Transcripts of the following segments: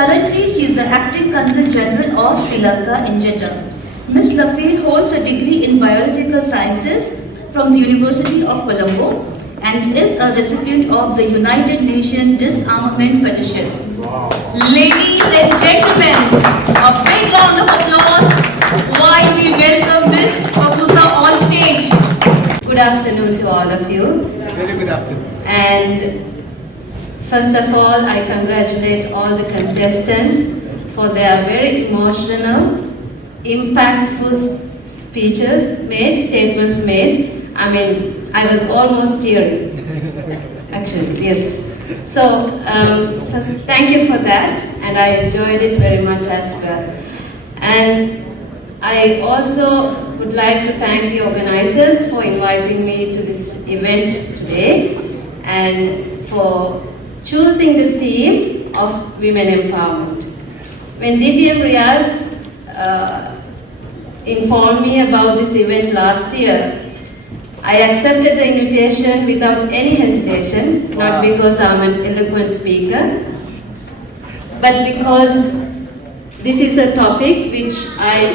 Currently, she is the Acting Consul General of Sri Lanka in Jeddah. Ms. Lafayette holds a degree in Biological Sciences from the University of Colombo and is a recipient of the United Nations Disarmament Fellowship. Wow. Ladies and gentlemen, a big round of applause while we welcome Ms. Papusa on stage. Good afternoon to all of you. Very good afternoon. And first of all, I congratulate all the contestants for their very emotional, impactful speeches made, statements made. I mean, I was almost teary. Actually, yes. So, first, thank you for that, and I enjoyed it very much as well. And I also would like to thank the organizers for inviting me to this event today and for choosing the theme of women empowerment. When DTM Riaz informed me about this event last year, I accepted the invitation without any hesitation, not because I'm an eloquent speaker, but because this is a topic which I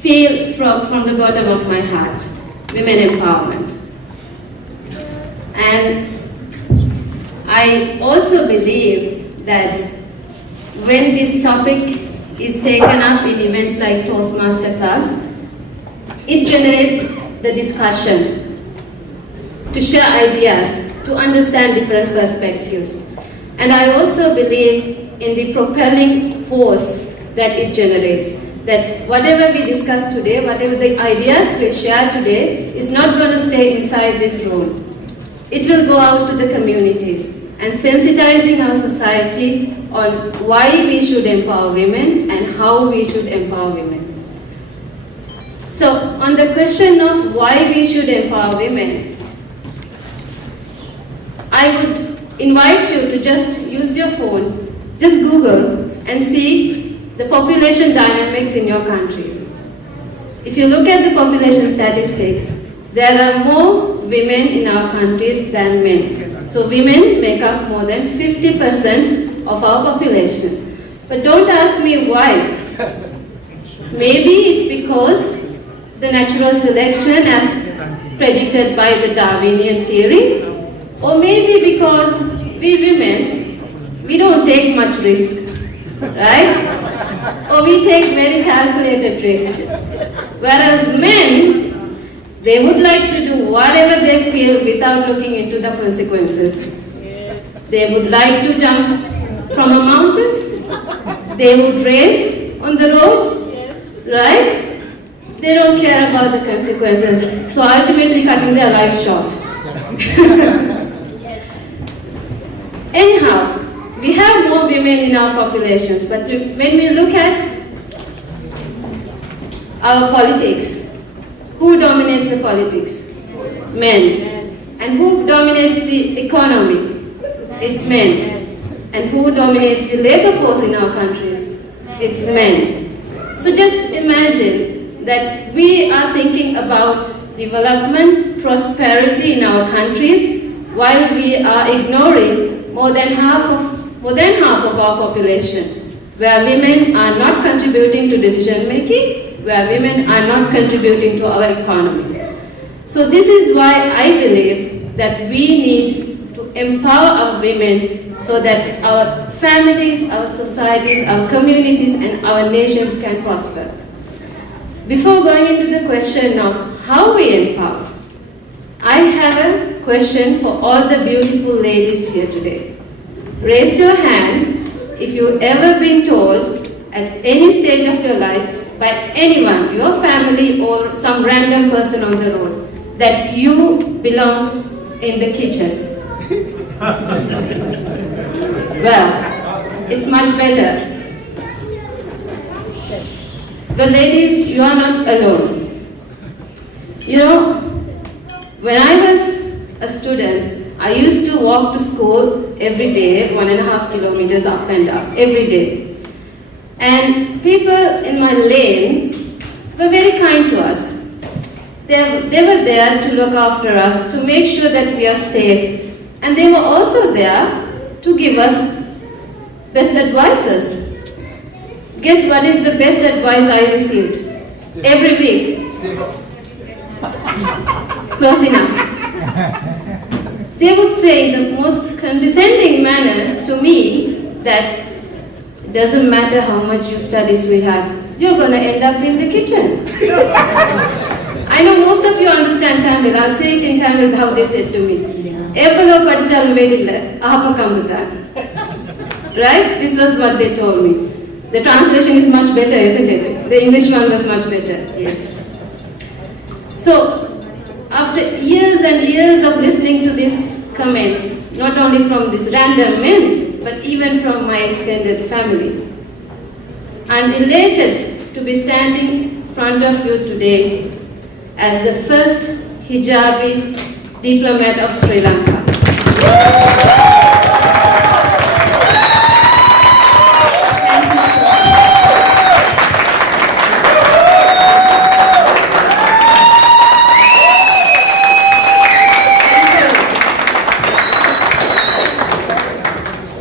feel from the bottom of my heart, women empowerment. And I also believe that when this topic is taken up in events like Toastmaster clubs, it generates the discussion, to share ideas, to understand different perspectives. And I also believe in the propelling force that it generates, that whatever we discuss today, whatever the ideas we share today, is not going to stay inside this room. It will go out to the communities and sensitizing our society on why we should empower women and how we should empower women. So, on the question of why we should empower women, I would invite you to just use your phones, just Google and see the population dynamics in your countries. If you look at the population statistics, there are more women in our countries than men. So women make up more than 50% of our populations. But don't ask me why. Maybe it's because the natural selection as predicted by the Darwinian theory, or maybe because we women, we don't take much risk, right? Or we take very calculated risk. Whereas men, they would like to do whatever they feel without looking into the consequences. They would like to jump from a mountain. They would race on the road, right? They don't care about the consequences, so ultimately cutting their life short. Anyhow, we have more women in our populations, but when we look at our politics, who dominates the politics? Men. And who dominates the economy? It's men. And who dominates the labor force in our countries? It's men. So just imagine that we are thinking about development, prosperity in our countries, while we are ignoring more than half of our population, where women are not contributing to decision making, where women are not contributing to our economies. So this is why I believe that we need to empower our women so that our families, our societies, our communities, and our nations can prosper. Before going into the question of how we empower, I have a question for all the beautiful ladies here today. Raise your hand if you've ever been told at any stage of your life by anyone, your family or some random person on the road, that you belong in the kitchen. Well, it's much better. But ladies, you are not alone. You know, when I was a student, I used to walk to school every day, 1.5 kilometers up and down, every day. And people in my lane were very kind to us. They were there to look after us, to make sure that we are safe. And they were also there to give us best advisors. Guess what is the best advice I received? Every week. Close enough. They would say in the most condescending manner to me that it doesn't matter how much you study, sweetheart, you're going to end up in the kitchen. I know most of you understand Tamil. I'll say it in Tamil how they said to me. Right? This was what they told me. The translation is much better, isn't it? The English one was much better. Yes. So, after years and years of listening to these comments, not only from these random men, but even from my extended family, I'm elated to be standing in front of you today as the first hijabi diplomat of Sri Lanka.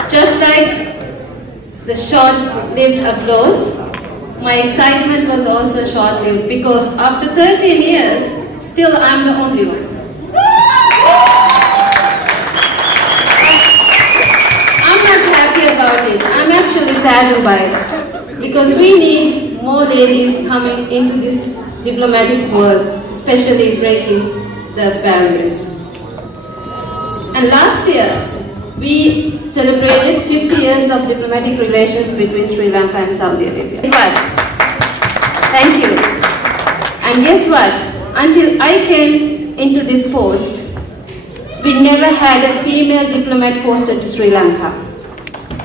Just like the short-lived applause, my excitement was also short-lived because after 13 years, still I'm the only one. I'm not happy about it. I'm actually saddened by it because we need more ladies coming into this diplomatic world, especially breaking the barriers. And last year, we celebrated 50 years of diplomatic relations between Sri Lanka and Saudi Arabia. Guess what? Thank you. And guess what? Until I came into this post, we never had a female diplomat posted to Sri Lanka.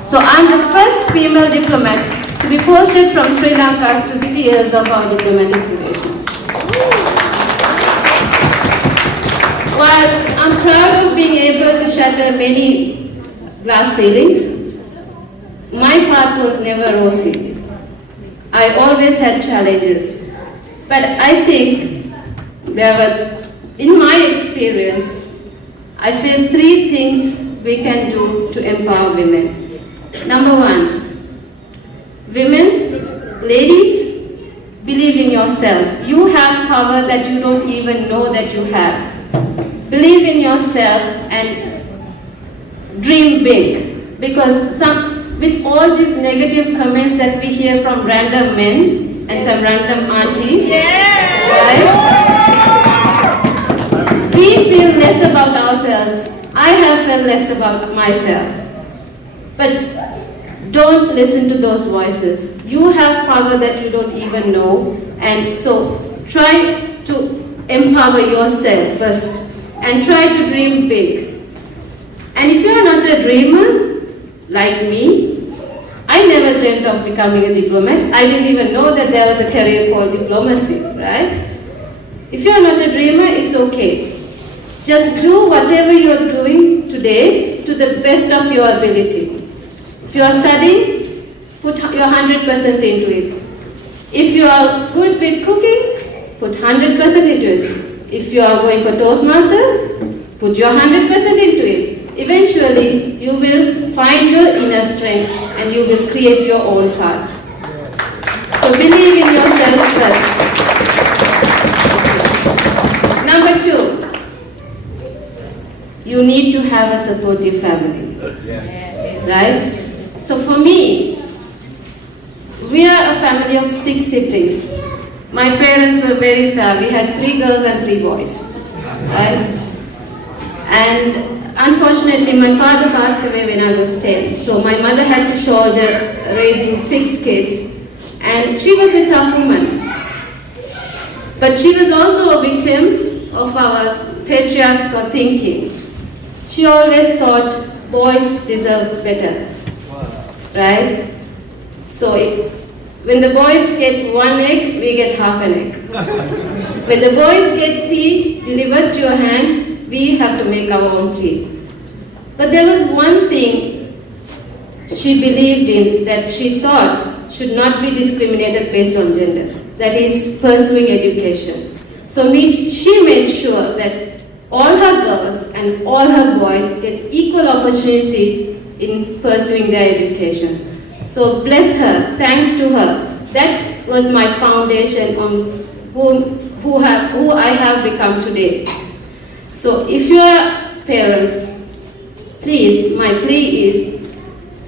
So I'm the first female diplomat to be posted from Sri Lanka to 50 years of our diplomatic relations. While I'm proud of being able to shatter many glass ceilings, my path was never rosy. I always had challenges. But I think there were, in my experience, I feel 3 things we can do to empower women. Number 1, women, ladies, believe in yourself. You have power that you don't even know that you have. Believe in yourself and dream big, because with all these negative comments that we hear from random men and some random aunties, right? We feel less about ourselves. I have felt less about myself. But don't listen to those voices. You have power that you don't even know, and so try to empower yourself first and try to dream big. And if you are not a dreamer, like me, I never dreamt of becoming a diplomat. I didn't even know that there was a career called diplomacy, right? If you are not a dreamer, it's okay. Just do whatever you are doing today to the best of your ability. If you are studying, put your 100% into it. If you are good with cooking, put 100% into it. If you are going for Toastmaster, put your 100% into it. Eventually, you will find your inner strength and you will create your own path. So believe in yourself first. Number 2, you need to have a supportive family. Right? So for me, we are a family of 6 siblings. My parents were very fair. We had 3 girls and 3 boys. Right? And unfortunately, my father passed away when I was 10. So my mother had to shoulder raising 6 kids. And she was a tough woman. But she was also a victim of our patriarchal thinking. She always thought boys deserve better. Right? So when the boys get 1 egg, we get half an egg. When the boys get tea delivered to your hand, we have to make our own tea. But there was one thing she believed in that she thought should not be discriminated based on gender. That is pursuing education. So she made sure that all her girls and all her boys gets equal opportunity in pursuing their educations. So bless her, thanks to her. That was my foundation on who I have become today. So if you are parents, please, my plea is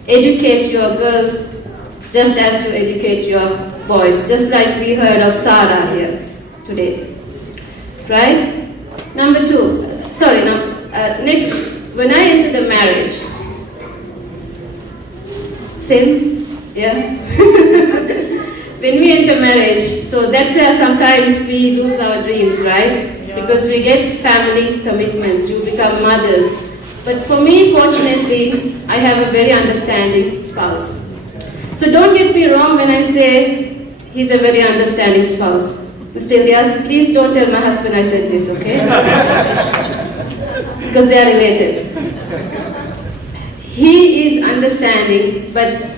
educate your girls just as you educate your boys, just like we heard of Sarah here today. Right? Number two, next, when I enter the marriage, same, yeah? When we enter marriage, so that's where sometimes we lose our dreams, right? Yeah. Because we get family commitments, you become mothers. But for me, fortunately, I have a very understanding spouse. So don't get me wrong when I say he's a very understanding spouse. Mr. Ilyas, please don't tell my husband I said this, okay? Because they are related. He is understanding, but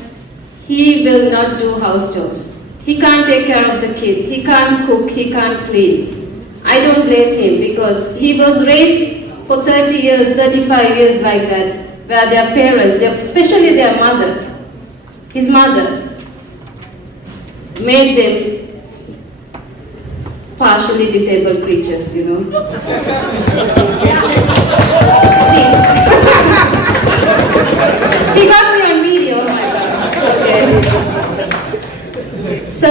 he will not do house chores. He can't take care of the kid. He can't cook. He can't clean. I don't blame him because he was raised for 30 years, 35 years like that, where their parents, especially their mother, his mother, made them partially disabled creatures, you know. Please. He got me on video, oh my God. Okay. So,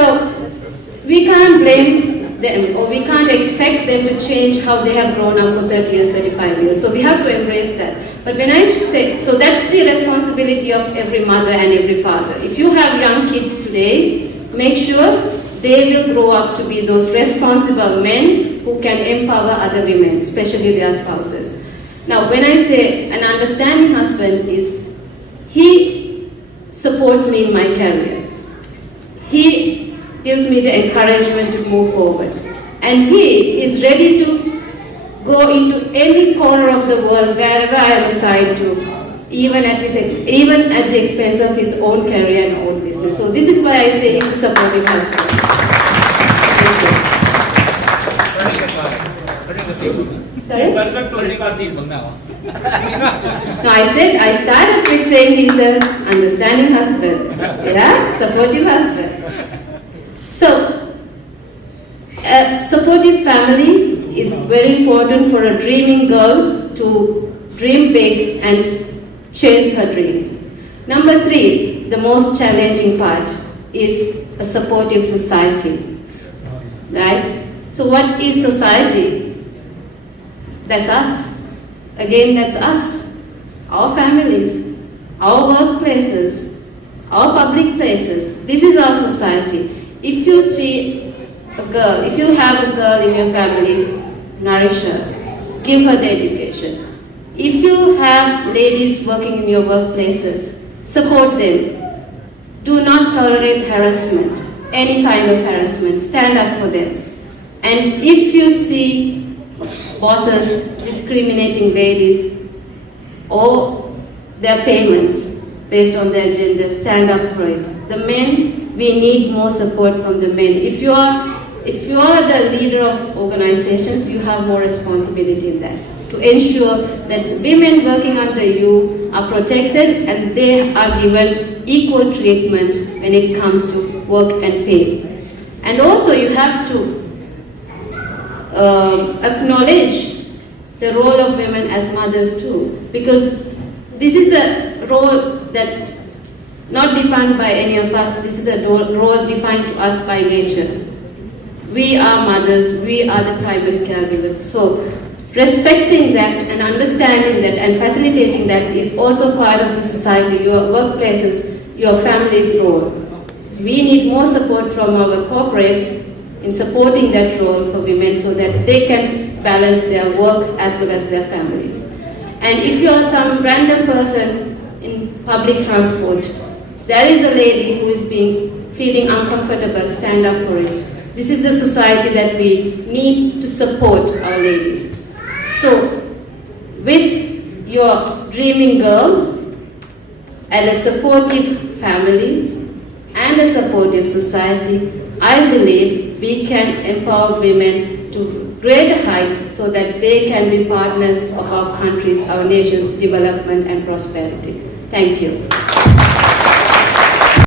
we can't blame them or we can't expect them to change how they have grown up for 30 years, 35 years. So we have to embrace that. But when I say, so that's the responsibility of every mother and every father. If you have young kids today, make sure they will grow up to be those responsible men who can empower other women, especially their spouses. Now, when I say an understanding husband is, he supports me in my career. He gives me the encouragement to move forward. And he is ready to go into any corner of the world wherever I am assigned to, even at the expense of his own career and own business. So this is why I say he's a supportive husband. Sorry? No, I started with saying he's an understanding husband. Yeah? Supportive husband. So, a supportive family is very important for a dreaming girl to dream big and chase her dreams. Number three, the most challenging part is a supportive society. Right? So what is society? That's us. Again, that's us. Our families, our workplaces, our public places. This is our society. If you see a girl, if you have a girl in your family, nourish her, give her the education. If you have ladies working in your workplaces, support them. Do not tolerate harassment, any kind of harassment, stand up for them. And if you see bosses discriminating ladies or their payments based on their gender, stand up for it. The men, we need more support from the men. If you are the leader of organizations, you have more responsibility in that, to ensure that women working under you are protected and they are given equal treatment when it comes to work and pay. And also you have to acknowledge the role of women as mothers too, because this is a role that not defined by any of us, this is a role defined to us by nature. We are mothers, we are the primary caregivers. So respecting that and understanding that and facilitating that is also part of the society, your workplaces, your family's role. We need more support from our corporates in supporting that role for women so that they can balance their work as well as their families. And if you are some random person in public transport, there is a lady who is feeling uncomfortable, stand up for it. This is the society that we need to support our ladies. So, with your dreaming girls and a supportive family and a supportive society, I believe we can empower women to greater heights so that they can be partners of our country's, our nation's development and prosperity. Thank you.